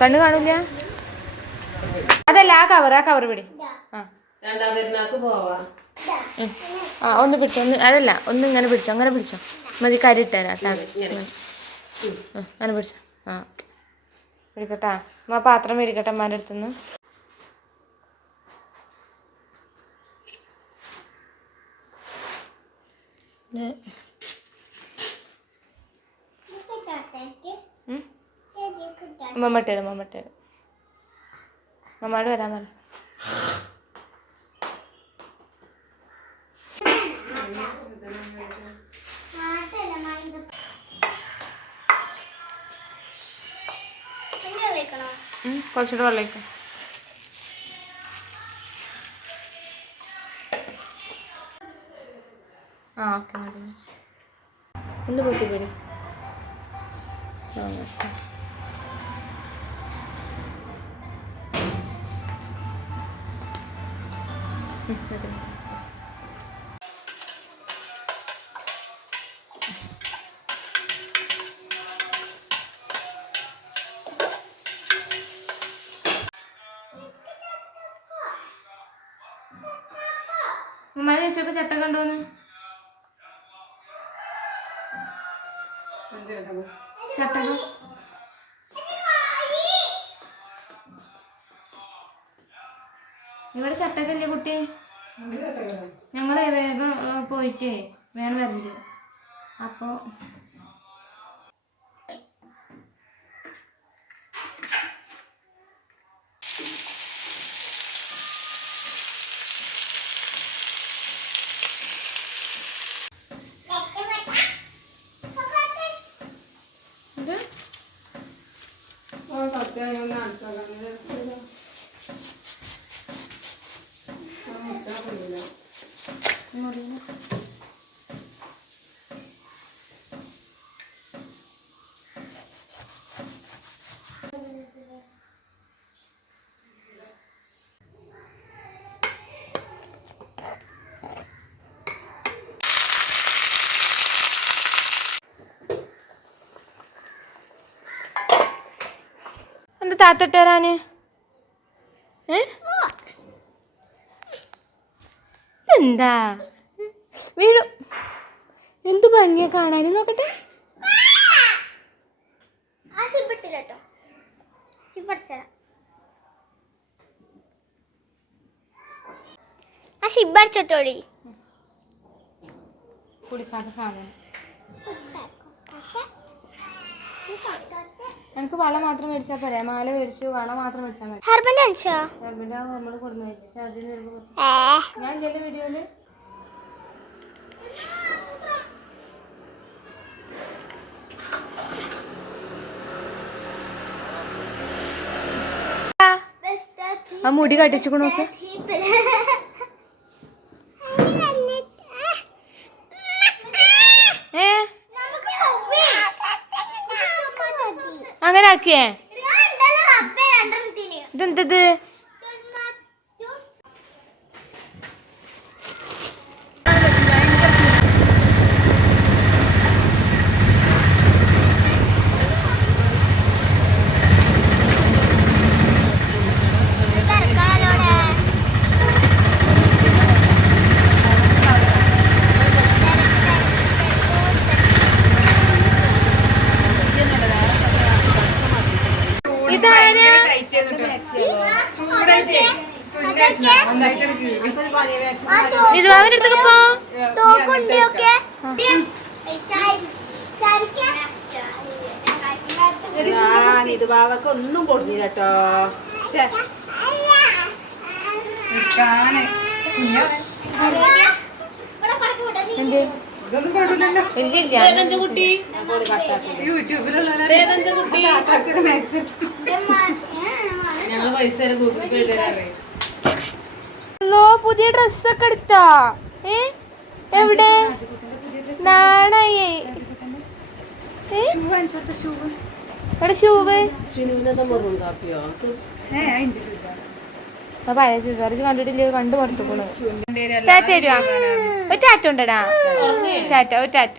കണ്ണു കാണില്ല? അതല്ല ആ കവർ ആ കവർ പിടി ആ. ഒന്ന് പിടിച്ചോ ഒന്ന് അതല്ല ഒന്ന് ഇങ്ങനെ പിടിച്ചോ അങ്ങനെ പിടിച്ചോ. മതി കരി ഇട്ടുതരാം അങ്ങനെ പിടിച്ചോ. ആ. പിടിക്കട്ടാ. അമ്മ പാത്രം മേടിക്കട്ടെ അമ്മാന്റെ അടുത്തുനിന്ന്. മമ്മട്ടേരും മമ്മട്ടേരും മമ്മാട് വരാൻ പറ. കുറച്ചുകൂടെ വെള്ളയിക്കും ആ ഓക്കെ മതി. ഒന്ന് പൊട്ടിപ്പിടി ആ ഓക്കെ. ഉമ്മാനെ ചോദിച്ചൊക്കെ ചട്ട കണ്ടോന്ന് ചട്ടകം ഇവിടെ ചട്ടകല്ലേ കുട്ടി? ഞങ്ങളെ വേഗം പോയിട്ടേ വേണം വരണ്ട്. അപ്പോ സത്യം എന്താ താത്തട്ട് തരാന് എന്താ വീഴും. എന്ത് ഭംഗിയാ കാണാനും നോക്കട്ടെ. ആ കുടിക്കാത്ത സാധനം. എനിക്ക് വള മാത്രം മേടിച്ചാൽ പോരാ? മാല മേടിച്ചു വള മാത്രം മേടിച്ചാൽ മതി. ഹർബന്റെ അൻഷോ ആ നമ്മൾ കൊടുന്നു ഞാൻ ചെയ്ത വീഡിയോയിൽ. ആ. മുടി കട്ടിച്ചു നോക്ക്. അങ്ങനെ ആക്കിയേ ഇതെന്തത്? ഇത് അടുത്തൊക്കെ പോ. ഇത് ബാവക്ക് ഒന്നും കൊടുത്തില്ല കേട്ടോ. കുട്ടി? ഞങ്ങൾ പൈസ ഗൂഗിൾ പേ തരാറേ ഹലോ പുതിയ ഡ്രസ്സൊക്കെ എടുത്താ? ഏ? എവിടെ? നാണയേ? എവിടെ ഷൂവ് പഴയ കണ്ടിട്ടില്ലേ? കണ്ടു ടാറ്റ തരുവാ? ഒരു ടാറ്റ ഉണ്ടടാ. ടാറ്റ ഒരു ടാറ്റ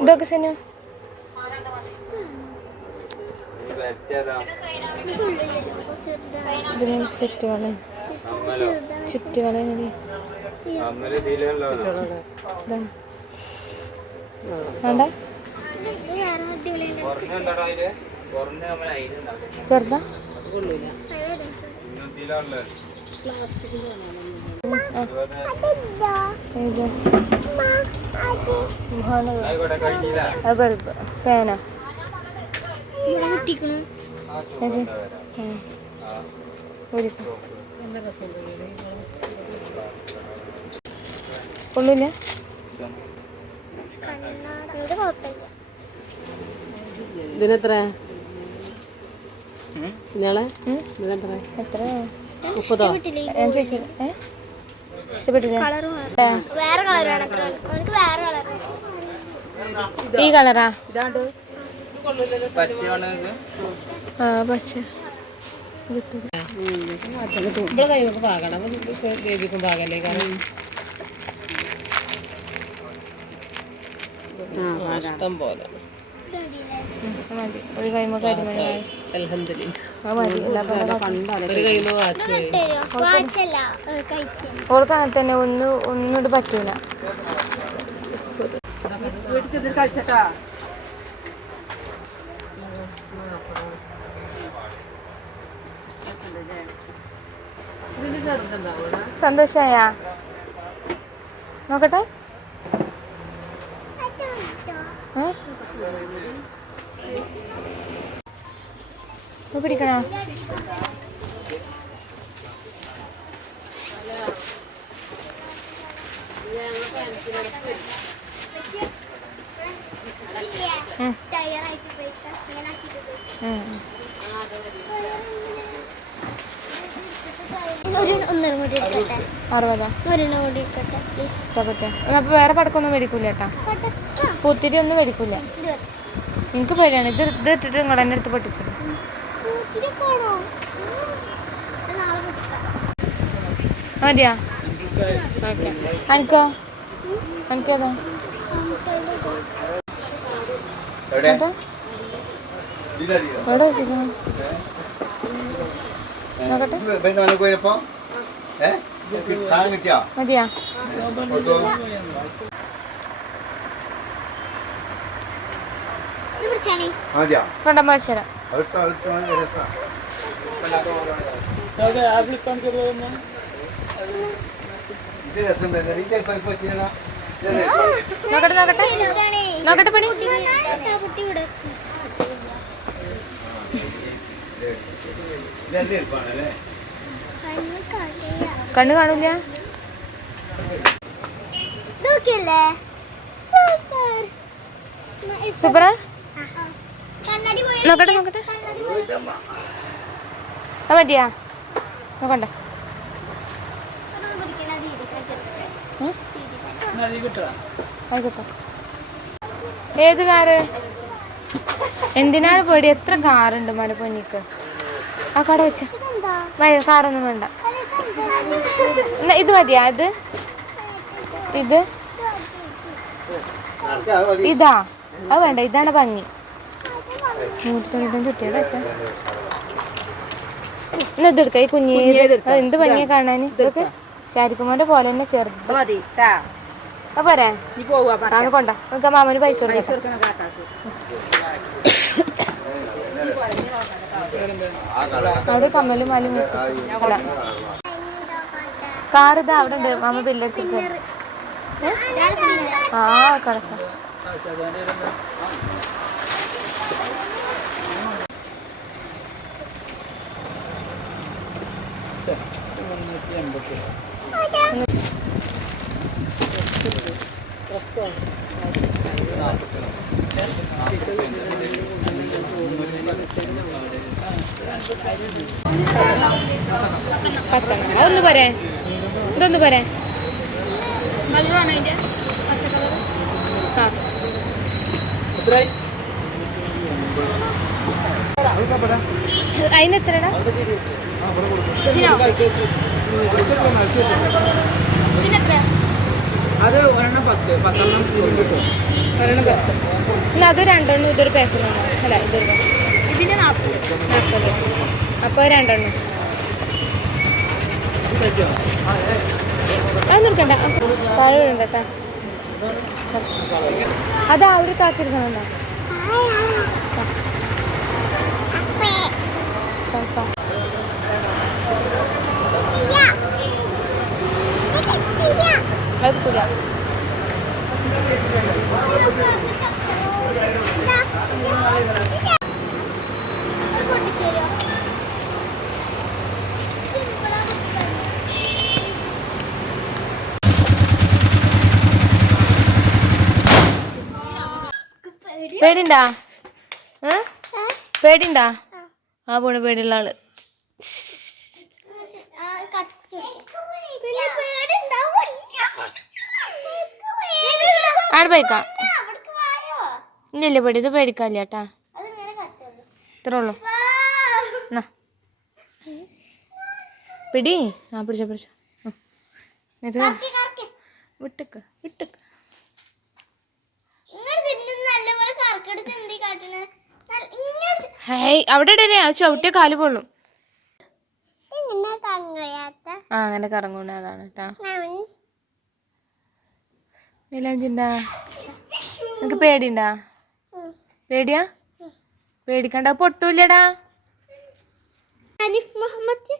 ഇതൊക്കെ സെനു ഇതിന് ചുറ്റി വള ചുറ്റി വള വേണ്ട? ചെറുതാ. പേന കൊള്ളില്ല ഇതിനെത്ര? ഇതിനെത്ര എത്ര മുപ്പതോ? ഞാൻ ചോദിച്ചത് ഏ? ഇഷ്ടപ്പെട്ടില്ല? വേറെ കളർ വേണം. ഈ കളറാ ഇതാണ്ട്. ആ പച്ച. കിട്ടും ഇവിടെ കൈവൊക്കെ പാകണം. ബേബിക്കും പാകല്ലേ? കാരണം ഇഷ്ടം പോലെ. മതി. ഒരു കൈമ കരിമണിയായി അൽഹംദുലില്ലാ ഓൾക്ക് അങ്ങനെ തന്നെ ഒന്ന് ഒന്നിട്ട് പറ്റൂല. സന്തോഷായ? നോക്കട്ടെ. ഏ? ഇത് പിടിക്കണോ ഉം. ടയറായിട്ട് പോയിട്ട് ഇങ്ങനെ ആക്കിയിട്ട് പോയി. ഉം. ഒരു ഒന്നും കൂടി എടുക്കട്ടെ അറുപതാ ഒരെണ്ണം കൂടി എടുക്കട്ടെ പ്ലീസ് ഇഷ്ടപ്പെട്ടെ. അപ്പൊ വേറെ പടക്കൊന്നും മേടിക്കൂല കേട്ടാ. പൂത്തിരി ഒന്നും മേടിക്കൂല. എനിക്ക് പേടിയാണ്. ഇത് ഇത് ഇട്ടിട്ട് നിങ്ങൾ എന്നെ അടുത്ത് മതിയാ? ഓക്കെ അനക്കോ? അനക്കേതാ? എവിടെ? മതിയാ? നോക്കട്ടെ നോക്കട്ടെ. നോക്കട്ടെ പണി. കണ്ണ് കാട്ടില്ല കണ്ണു കാണൂല നോക്കിയല്ലേ? സൂപ്പർ. സൂപ്പറാ? നോക്കട്ടെ നോക്കട്ടെ. പറ്റിയാ നോക്കണ്ട. ഏത് കാറ്? എന്തിനാണ് പേടി? എത്ര കാറുണ്ട് മലപ്പൊന്നിക്ക് ആ കട വെച്ച. കാറൊന്നും വേണ്ട. ഇത് മതിയാ ഇത്? ഇത്? ഇതാ. അത് വേണ്ട ഇതാണ് ഭംഗി. നൂറ്റി തൊണ്ണൂറ്റഞ്ച് കുട്ടികളെ വെച്ചാ എന്നാ ഇതെടുക്ക ഈ കുഞ്ഞി എന്ത് ഭംഗിയാ കാണാൻ ഇതൊക്കെ ശാരിക്കുമാരുടെ പോലെ തന്നെ ചെറുത്. പോരെ. നീ പോവാ അത് കൊണ്ട നമുക്ക് മാമന് പൈസ അവിടെ കമ്മലും മാലും കാർ ഇതാ അവിടെ ഉണ്ട്. മാമ ബില്ലടിച്ചിട്ട് ആ കടക്ക. പത്തെണ്ണം. അതൊന്ന് പോരെ. ഇതൊന്ന് പോരെ. കളറാണ് അതിന്റെ ആ എത്രയായി അതൊക്കെ ഇവിടെ. അതിന് എത്രടാ അതൊക്കെ അത് ഒരെണ്ണം പത്ത് പത്തെണ്ണം ഒരെണ്ണം പത്ത്. എന്നാ അത് രണ്ടെണ്ണം ഇതൊരു പേപ്പറാണ് അല്ല ഇതൊരു ഇതിന് നാൽപ്പത് നാൽപ്പത് അപ്പോൾ രണ്ടെണ്ണം. അത് നിർക്കണ്ട പഴം വീഴണ്ട കേട്ടാ. അത് ആ ഒരു കാത്തിരുന്നുണ്ടോ അത് പേടിണ്ടാ പേടിണ്ടാ ആ പോണ പേടിയുള്ള ആൾ. ആടെ പോയിക്കാം ഇല്ല ഇല്ല പേടി ഇത് പേടിക്കാല്ല കേട്ടാ ഇത്രേ ഉള്ളൂ. എന്നാ പിടി. ആ പിടിച്ചോ പിടിച്ചോ. ഇത് വിട്ടക്ക് വിട്ടക്ക്. ഹേയ് അവിടെ ആ ചവിട്ടിയ കാൽ പൊള്ളും. ആ അങ്ങനെ കറങ്ങുന്ന അതാണ് കേട്ടാ നീലാഞ്ചിണ്ടാ നിനക്ക് പേടിണ്ടാ പേടിയാ? പേടിക്കണ്ട പൊട്ടൂല്ലടാ. ഹനീഫ് മുഹമ്മദ്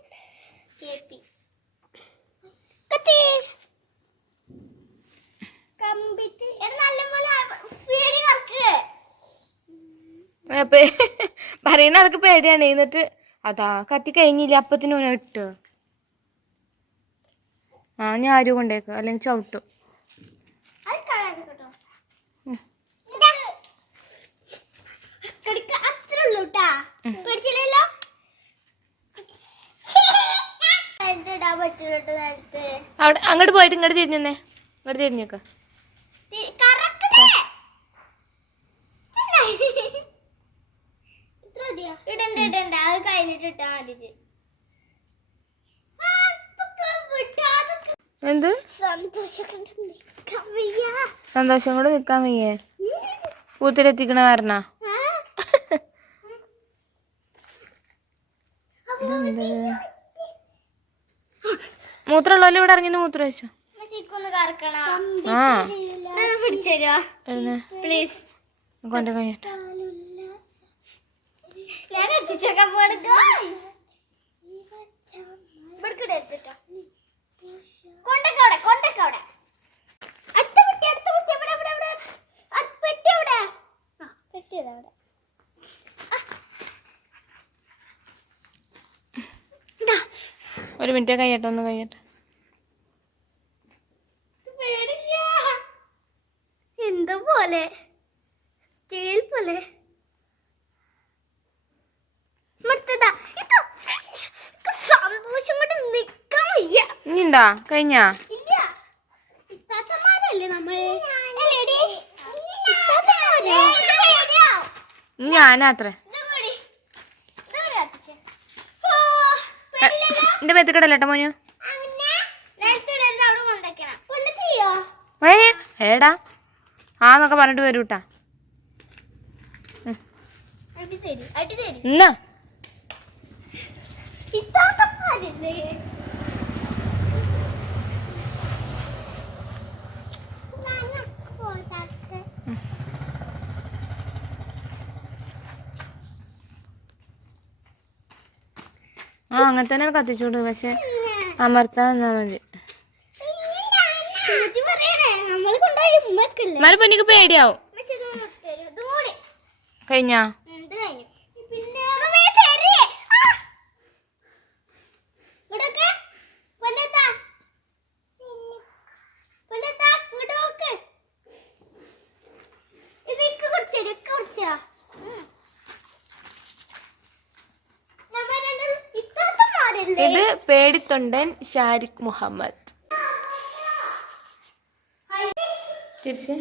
പറയുന്ന ആൾക്ക് പേടിയാണ്. എന്നിട്ട് അതാ കത്തി കഴിഞ്ഞില്ല? അപ്പത്തിനു ഇട്ട്. ആ ഞാൻ ആരും കൊണ്ടേക്ക്. അല്ലെങ്കിൽ ചവിട്ടും അത് കളയാതെ കേട്ടോ. ഉം. ഇതാ. കടിക്ക അത്രേ ഉള്ളൂ ട്ടാ. പേടിച്ചില്ലല്ലോ? നേരത്തെ ഇടാൻ പറ്റൂല ട്ടോ നേരത്തെ. അവിടെ അങ്ങോട്ട് പോയിട്ട് ഇങ്ങോട്ട് തിരിഞ്ഞേ ഇങ്ങോട്ട് തിരിഞ്ഞേക്ക. ഇടണ്ട ഇടണ്ട. അത് കഴിഞ്ഞിട്ട് ഇട്ടാ മതി എന്ത്? സന്തോഷം കൂടെ നിൽക്കാൻ വയ്യേ. പൂത്തിലെത്തിക്കണ കാരണ. മൂത്രമുള്ളവല്ലോ ഇവിടെ ഇറങ്ങി മൂത്രം വെച്ചോ? ആ. Please. കൊണ്ട് കഴിഞ്ഞിട്ട് ഞാൻ എത്തിച്ചേക്കാൻ പോണ് guys. ഇവിടേക്കിടെ എത്തിട്ടോ. കൊണ്ടൊക്കെ അവിടെ, കൊണ്ടൊക്കെ അവിടെ. അടുത്ത പെട്ടി, അടുത്ത പെട്ടി, അവിടെ, അവിടെ, അവിടെ. അടുത്ത പെട്ടി അവിടെ. ആ, പെട്ടി ഇതാ അവിടെ. ആ. ഇതാ. ഒരു മിനിറ്റ് കഴിയട്ടെ ഒന്ന് കഴിയട്ടെ. എന്തോ പോലെ. സ്റ്റീൽ പോലെ ഇനിണ്ടാ കഴിഞ്ഞാ. ഞാനാത്രേ ഇത് കൂടി. ഇത് കൂടി കത്തിച്ചേ. ഓ, പേടിയില്ലല്ലോ? എന്റെ മെത്തിക്കടല്ലേട്ടോ മോനു? ഏടാ ആന്നൊക്കെ പറഞ്ഞിട്ട് വരൂട്ടാ. എന്നാ ഇത്താത്തമാരില്ലേ? ആ അങ്ങനെ തന്നെ കത്തിച്ചോട് പക്ഷെ അമർത്താൻ നിന്നാ മതി. മരപ്പൊന്നിക്ക് പേടിയാവും. കഴിഞ്ഞു. പേടിത്തൊണ്ടൻ ഷാരിഖ് മുഹമ്മദ്. തിരിച്ച്.